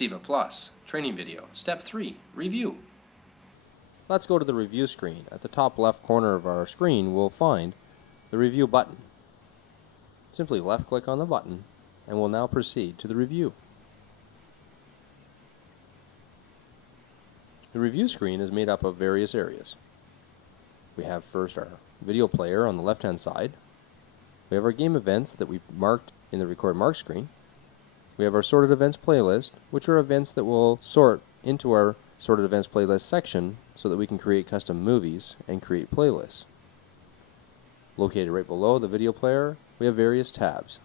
STEVA Plus, training video, step 3, review. Let's go to the review screen. At the top left corner of our screen, we'll find the review button. Simply left click on the button and we'll now proceed to the review. The review screen is made up of various areas. We have first our video player on the left hand side. We have our game events that we've marked in the record mark screen. We have our sorted events playlist, which are events that will sort into our sorted events playlist section so that we can create custom movies and create playlists. Located right below the video player, we have various tabs.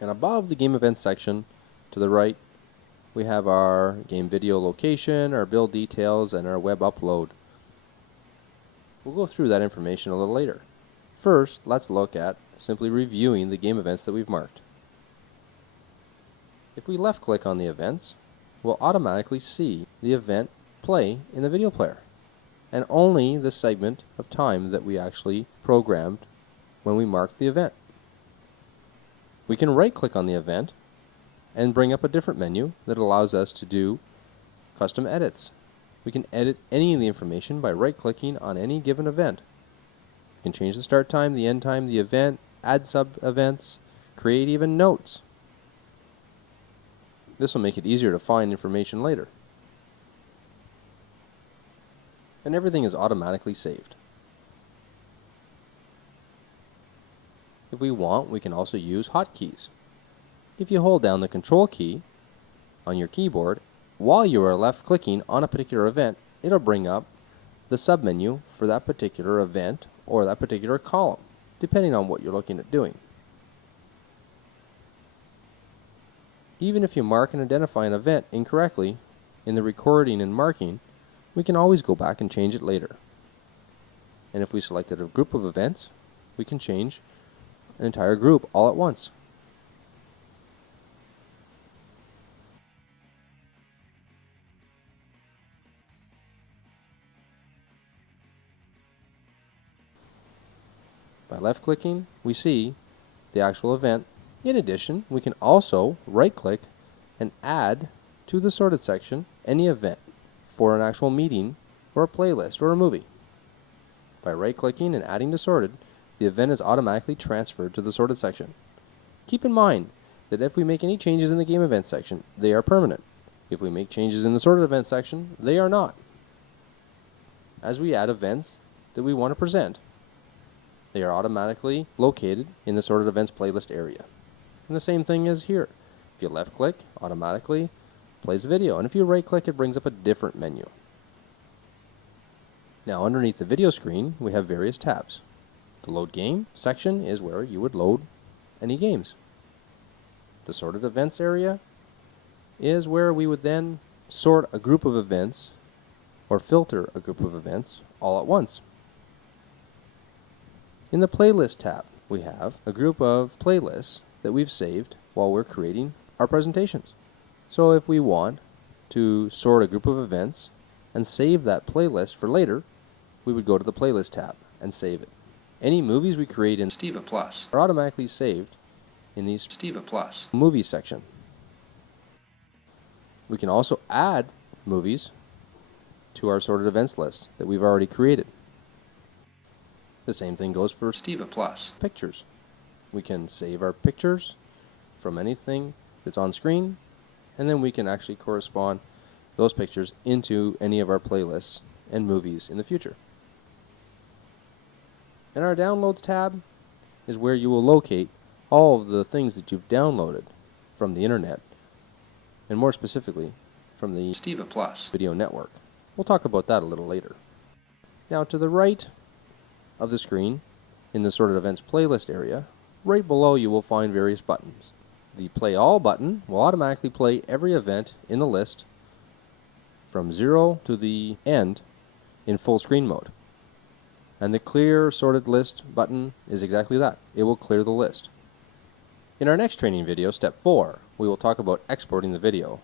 And above the game events section, to the right, we have our game video location, our build details, and our web upload. We'll go through that information a little later. First, let's look at simply reviewing the game events that we've marked. If we left click on the events, we'll automatically see the event play in the video player, and only the segment of time that we actually programmed when we marked the event. We can right click on the event and bring up a different menu that allows us to do custom edits. We can edit any of the information by right clicking on any given event. We can change the start time, the end time, the event, add sub events, create even notes. This will make it easier to find information later. And everything is automatically saved. If we want, we can also use hotkeys. If you hold down the Control key on your keyboard, while you are left clicking on a particular event, it'll bring up the submenu for that particular event or that particular column, depending on what you're looking at doing. Even if you mark and identify an event incorrectly in the recording and marking, we can always go back and change it later. And if we selected a group of events, we can change an entire group all at once. By left clicking, we see the actual event. In addition, we can also right click and add to the sorted section any event for an actual meeting or a playlist or a movie. By right clicking and adding to sorted, the event is automatically transferred to the sorted section. Keep in mind that if we make any changes in the game event section, they are permanent. If we make changes in the sorted event section, they are not. As we add events that we want to present, they are automatically located in the sorted events playlist area. And the same thing is here. If you left click, automatically plays the video, and if you right click, it brings up a different menu. Now underneath the video screen, we have various tabs. The load game section is where you would load any games. The sorted events area is where we would then sort a group of events or filter a group of events all at once. In the playlist tab, we have a group of playlists that we've saved while we're creating our presentations. So if we want to sort a group of events and save that playlist for later, we would go to the playlist tab and save it. Any movies we create in STEVA Plus are automatically saved in the STEVA Plus movie section. We can also add movies to our sorted events list that we've already created. The same thing goes for STEVA Plus pictures. We can save our pictures from anything that's on screen, and then we can actually correspond those pictures into any of our playlists and movies in the future. And our downloads tab is where you will locate all of the things that you've downloaded from the internet, and more specifically from the STEVA Plus video network. We'll talk about that a little later. Now to the right of the screen, in the sorted events playlist area, right below you will find various buttons. The Play All button will automatically play every event in the list from 0 to the end in full screen mode. And the Clear Sorted List button is exactly that. It will clear the list. In our next training video, step 4, we will talk about exporting the video